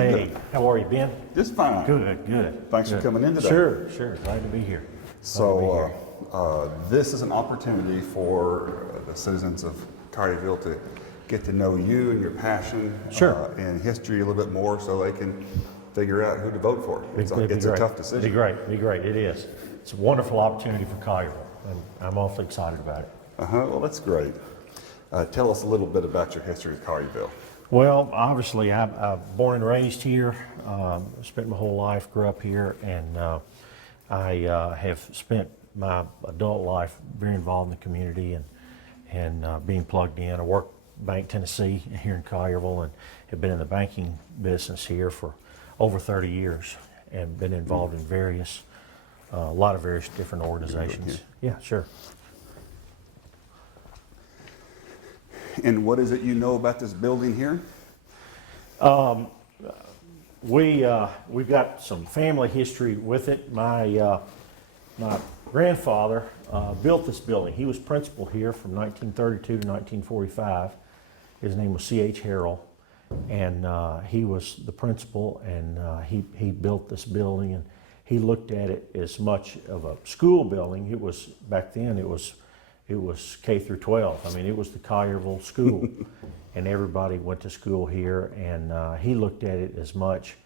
Hey, how are you, Ben? Just fine. Good, good. Thanks for coming in today. Sure. Glad to be here. So this is an opportunity for the citizens of Collierville to get to know you and your passion and history a little bit more, so they can figure out who to vote for. It's a tough decision. Be great. It is. It's a wonderful opportunity for Collierville, and I'm awfully excited about it. Well, that's great. Tell us a little bit about your history with Collierville. Well, obviously, I'm born and raised here, spent my whole life, grew up here, and I have spent my adult life very involved in the community and being plugged in. I worked Bank Tennessee here in Collierville and have been in the banking business here for over 30 years and been involved in a lot of various different organizations. Yeah, sure. And what is it you know about this building here? We've got some family history with it. My grandfather built this building. He was principal here from 1932 to 1945. His name was C.H. Harrell, and he was the principal, and he built this building, and he looked at it as much of a school building. It was, back then, it was K through 12. I mean, it was the Collierville School, and everybody went to school here, and he looked at it as much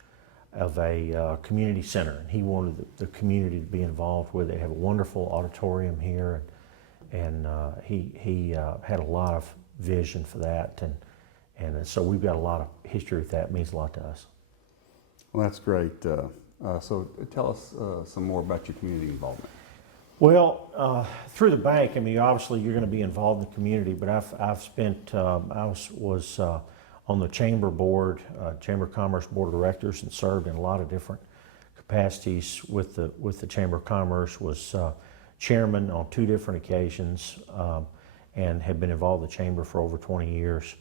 of a community center, and he wanted the community to be involved with it. They have a wonderful auditorium here, and he had a lot of vision for that, and so we've got a lot of history with that. It means a lot to us. Well, that's great. So tell us some more about your community involvement. Well, through the bank, I mean, obviously you're going to be involved in the community, but I've spent, I was on the Chamber Board, Chamber of Commerce Board of Directors, and served in a lot of different capacities with the Chamber of Commerce, was chairman on 2 different occasions, and have been involved in the Chamber for over 20 years.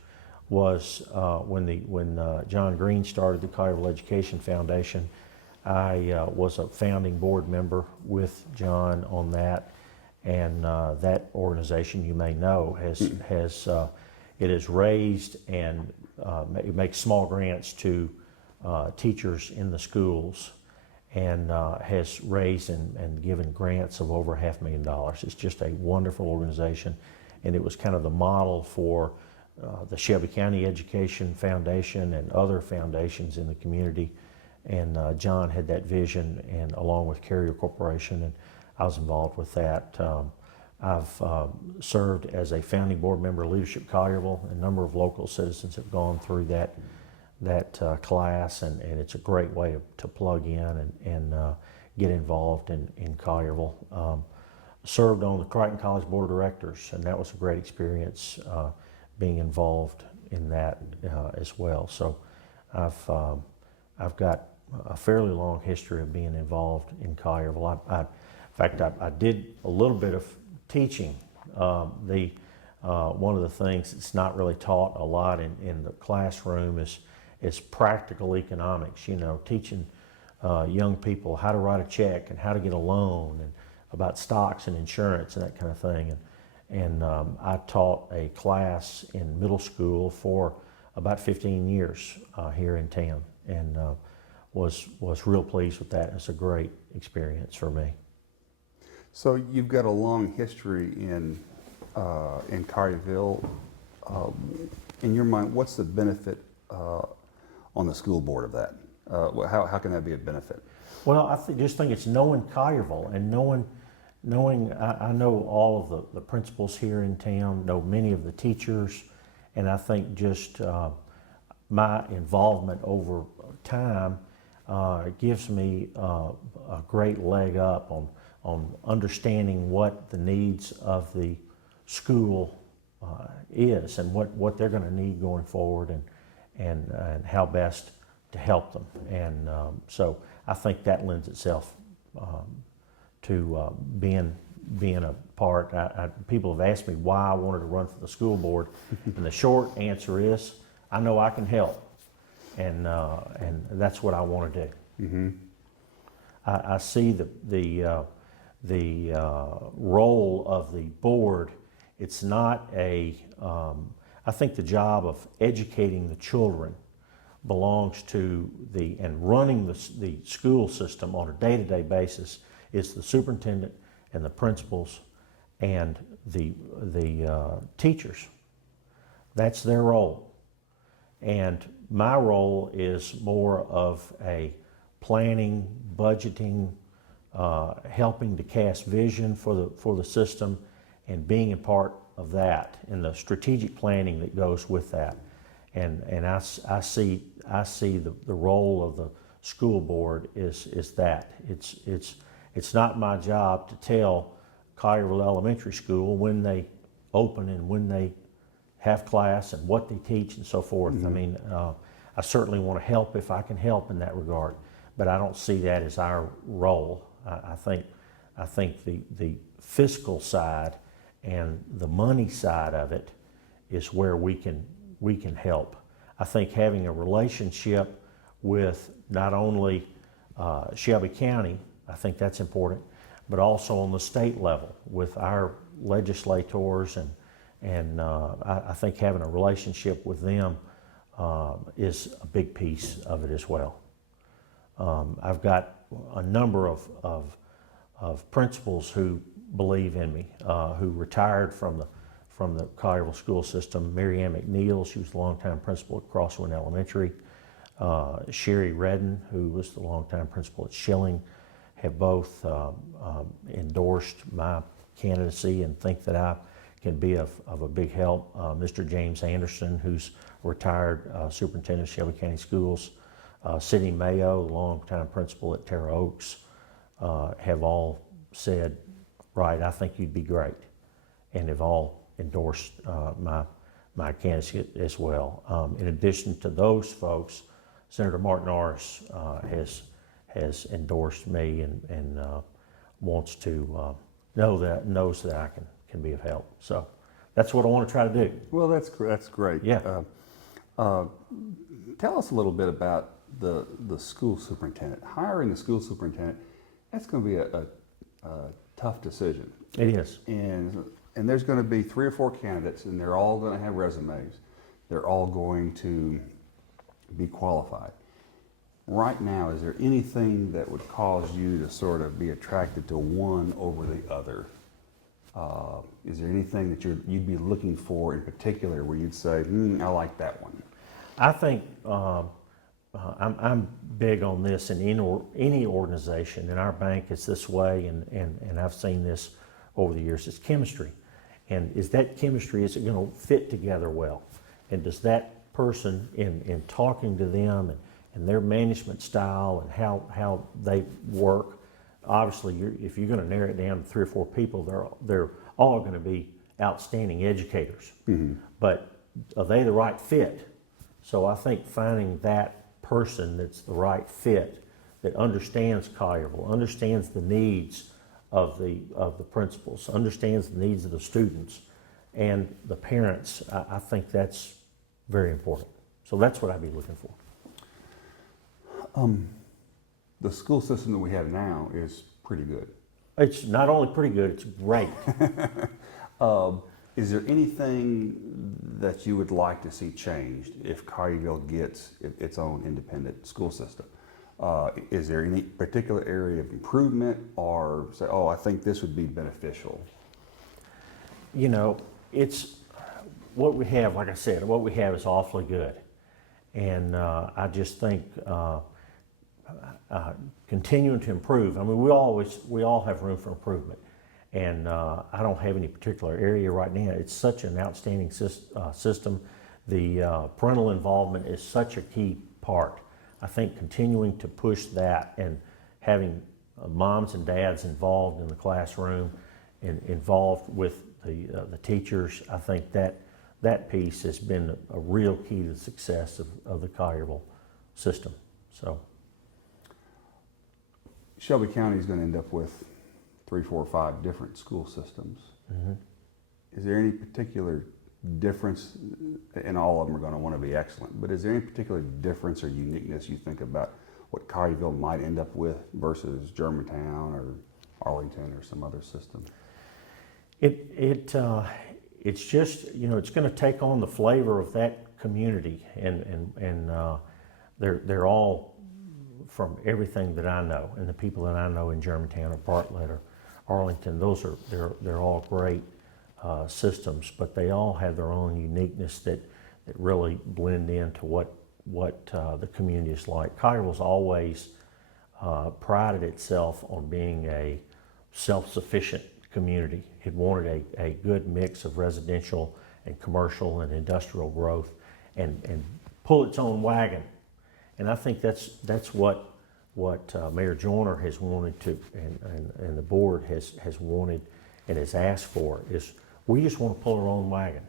Was when John Green started the Collierville Education Foundation, I was a founding board member with John on that, and that organization, you may know, has raised and it makes small grants to teachers in the schools, and has raised and given grants of over $500,000. It's just a wonderful organization, and it was kind of the model for the Shelby County Education Foundation and other foundations in the community. And John had that vision, and along with Carrier Corporation, and I was involved with that. I've served as a founding board member of Leadership Collierville. A number of local citizens have gone through that class, and it's a great way to plug in and get involved in Collierville. Served on the Crichton College Board of Directors, and that was a great experience being involved in that as well. So I've got a fairly long history of being involved in Collierville. In fact, I did a little bit of teaching. One of the things that's not really taught a lot in the classroom is practical economics. You know, teaching young people how to write a check and how to get a loan, and about stocks and insurance and that kind of thing. And I taught a class in middle school for about 15 years here in town, and was real pleased with that. It's a great experience for me. So you've got a long history in Collierville. In your mind, what's the benefit on the school board of that? How can that be a benefit? Well, I just think it's knowing Collierville and knowing. I know all of the principals here in town, know many of the teachers, and I think just my involvement over time gives me a great leg up on understanding what the needs of the school is, and what they're going to need going forward, and how best to help them. And so I think that lends itself to being a part. People have asked me why I wanted to run for the school board, and the short answer is I know I can help, and that's what I want to do. Mm-hmm. I see the role of the board. It's not I think the job of educating the children belongs to and running the school system on a day-to-day basis is the superintendent and the principals and the teachers. That's their role. And my role is more of a planning, budgeting, helping to cast vision for the system, and being a part of that and the strategic planning that goes with that. And I see the role of the school board is that it's not my job to tell Collierville Elementary School when they open and when they have class and what they teach and so forth. I mean, I certainly want to help if I can help in that regard, but I don't see that as our role. I think the fiscal side and the money side of it is where we can help. I think having a relationship with not only Shelby County, I think that's important, but also on the state level with our legislators and I think having a relationship with them is a big piece of it as well. I've got a number of principals who believe in me, who retired from the Collierville school system. Mary Ann McNeil, she was the longtime principal at Crosswind Elementary. Sherry Redden, who was the longtime principal at Schilling, have both endorsed my candidacy and think that I can be of a big help. Mr. James Anderson, who's retired superintendent of Shelby County Schools, Sidney Mayo, the longtime principal at Terra Oaks, have all said, "Wright, I think you'd be great," and have all endorsed my candidacy as well. In addition to those folks, Senator Martin Norris has endorsed me and wants to knows that I can be of help. So that's what I want to try to do. Well, that's great. Yeah. Tell us a little bit about the school superintendent. Hiring the school superintendent, that's going to be a tough decision. It is. And there's going to be 3 or 4 candidates, and they're all going to have resumes. They're all going to be qualified. Right now, is there anything that would cause you to sort of be attracted to one over the other? Is there anything that you'd be looking for in particular where you'd say, I like that one? I think I'm big on this in any organization. In our bank, it's this way, and I've seen this over the years. It's chemistry. And is that chemistry, is it going to fit together well? And does that person, in talking to them and their management style and how they work, obviously, if you're going to narrow it down to 3 or 4 people, they're all going to be outstanding educators. Mm-hmm. But are they the right fit? So I think finding that person that's the right fit, that understands Collierville, understands the needs of the principals, understands the needs of the students and the parents, I think that's very important. So that's what I'd be looking for. The school system that we have now is pretty good. It's not only pretty good, it's great. Is there anything that you would like to see changed if Collierville gets its own independent school system? Is there any particular area of improvement, or say, oh, I think this would be beneficial? You know, it's what we have, like I said, what we have is awfully good. And I just think continuing to improve. I mean, we all have room for improvement. And I don't have any particular area right now. It's such an outstanding system. The parental involvement is such a key part. I think continuing to push that and having moms and dads involved in the classroom and involved with the teachers, I think that piece has been a real key to the success of the Collierville system. So, Shelby County is going to end up with 3, 4, 5 different school systems. Mm-hmm. Is there any particular difference, and all of them are going to want to be excellent, but is there any particular difference or uniqueness you think about what Collierville might end up with versus Germantown or Arlington or some other system? It's just, you know, it's going to take on the flavor of that community, and they're all from everything that I know, and the people that I know in Germantown or Bartlett or Arlington. They're all great systems, but they all have their own uniqueness that really blend into what the community is like. Collierville's always prided itself on being a self-sufficient community. It wanted a good mix of residential and commercial and industrial growth, and pull its own wagon. And I think that's what Mayor Joyner has wanted to, and the board has wanted and has asked for, is we just want to pull our own wagon,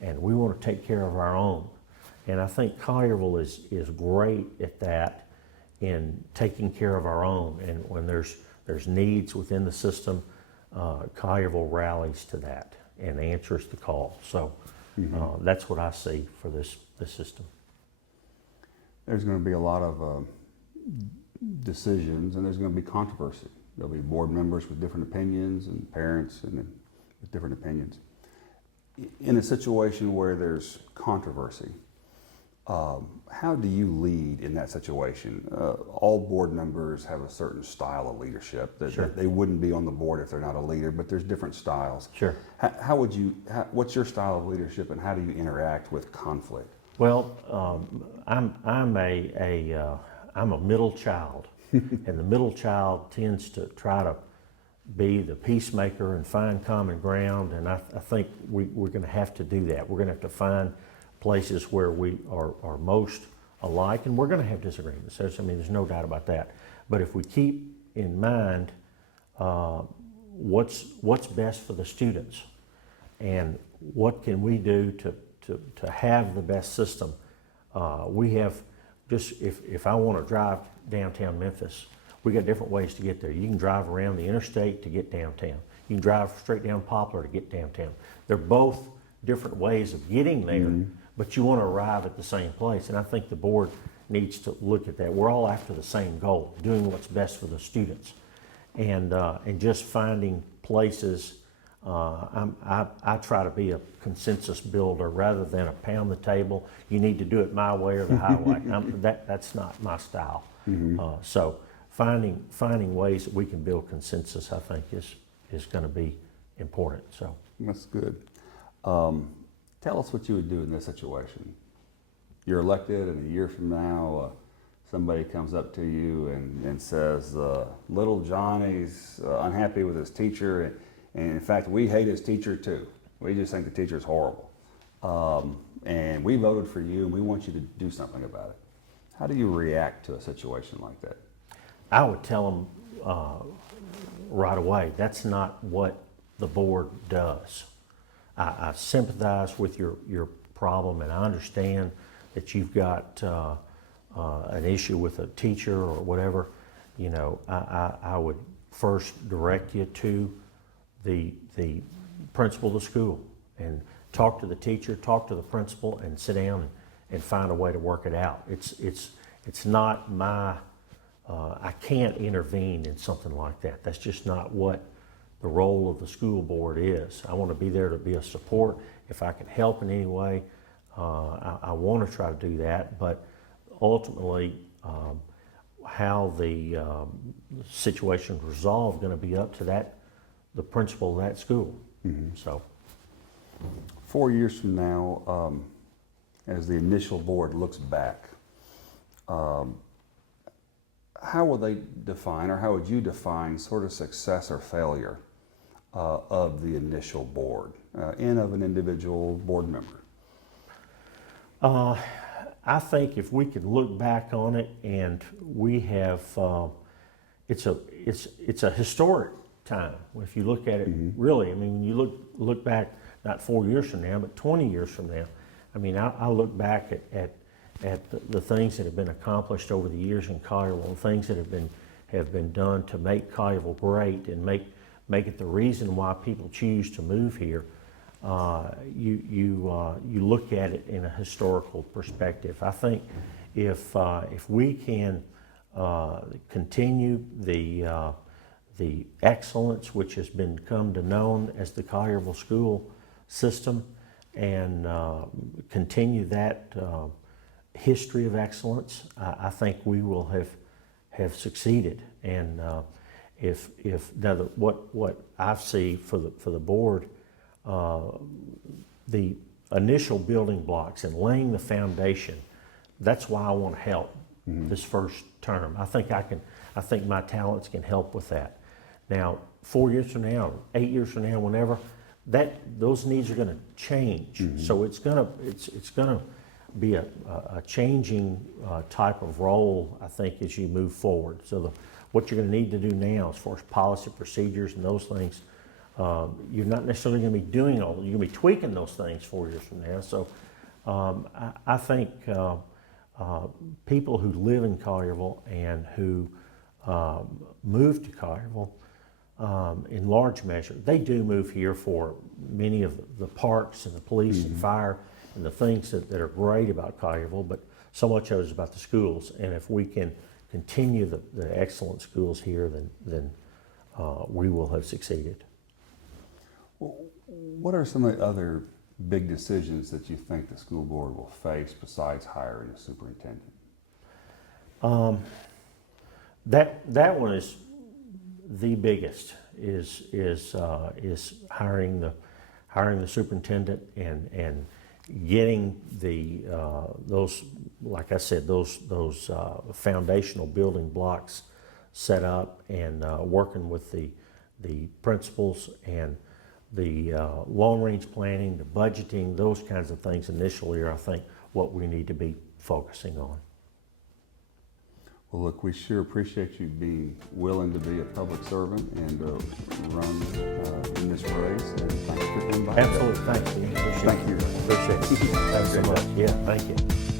and we want to take care of our own. And I think Collierville is great at that, in taking care of our own. And when there's needs within the system, Collierville rallies to that and answers the call. So that's what I see for this system. There's going to be a lot of decisions, and there's going to be controversy. There'll be board members with different opinions and parents and with different opinions. In a situation where there's controversy, how do you lead in that situation? All board members have a certain style of leadership that, Sure. that they wouldn't be on the board if they're not a leader, but there's different styles. Sure. What's your style of leadership, and how do you interact with conflict? Well, I'm a middle child, and the middle child tends to try to be the peacemaker and find common ground. And I think we're going to have to do that. We're going to have to find places where we are most alike, and we're going to have disagreements. There's no doubt about that. But if we keep in mind what's best for the students, and what can we do to have the best system. We have just, if I want to drive downtown Memphis, we got different ways to get there. You can drive around the interstate to get downtown. You can drive straight down Poplar to get downtown. They're both different ways of getting there, but you want to arrive at the same place. And I think the board needs to look at that. We're all after the same goal, doing what's best for the students. And just finding places. I try to be a consensus builder rather than a pound the table. You need to do it my way or the highway. That's not my style. So finding ways that we can build consensus, I think, is going to be important. So That's good. Tell us what you would do in this situation. You're elected, and a year from now, somebody comes up to you and says, little Johnny's unhappy with his teacher, and in fact, we hate his teacher too. We just think the teacher's horrible. And we voted for you, and we want you to do something about it. How do you react to a situation like that? I would tell them right away, that's not what the board does. I sympathize with your problem, and I understand that you've got an issue with a teacher or whatever. You know, I would first direct you to the principal of the school and talk to the teacher, talk to the principal, and sit down and find a way to work it out. It's not my, I can't intervene in something like that. That's just not what the role of the school board is. I want to be there to be a support. If I can help in any way, I want to try to do that, but ultimately, how the situation is resolved is going to be up to the principal of that school. So, 4 years from now, as the initial board looks back, how will they define, or how would you define sort of success or failure of the initial board and of an individual board member? I think if we could look back on it, and we have, it's a historic time. If you look at it, really, I mean, when you look back, not 4 years from now, but 20 years from now, I mean, I look back at the things that have been accomplished over the years in Collierville, and things that have been done to make Collierville great and make it the reason why people choose to move here. You look at it in a historical perspective. I think if we can continue the excellence which has become known as the Collierville school system, and continue that history of excellence, I think we will have succeeded. And if now what I see for the board, the initial building blocks and laying the foundation, that's why I want to help this first term. I think my talents can help with that. Now, 4 years from now, 8 years from now, whenever, those needs are going to change. So it's gonna be a changing type of role, I think, as you move forward. So what you're going to need to do now, as far as policy, procedures, and those things, you're not necessarily going to be doing all. You're going to be tweaking those things 4 years from now. So I think people who live in Collierville and who move to Collierville, in large measure, they do move here for many of the parks and the police and fire and the things that are great about Collierville, but so much of it is about the schools. And if we can continue the excellent schools here, then we will have succeeded. What are some of the other big decisions that you think the school board will face besides hiring a superintendent? That one is the biggest, is hiring the superintendent and getting those, like I said, those foundational building blocks set up, and working with the principals and the long-range planning, the budgeting, those kinds of things initially are, I think, what we need to be focusing on. Well, look, we sure appreciate you being willing to be a public servant and run in this race. And thanks for coming by. Absolutely, thank you. Thank you. Appreciate it. Thanks so much. Yeah, thank you.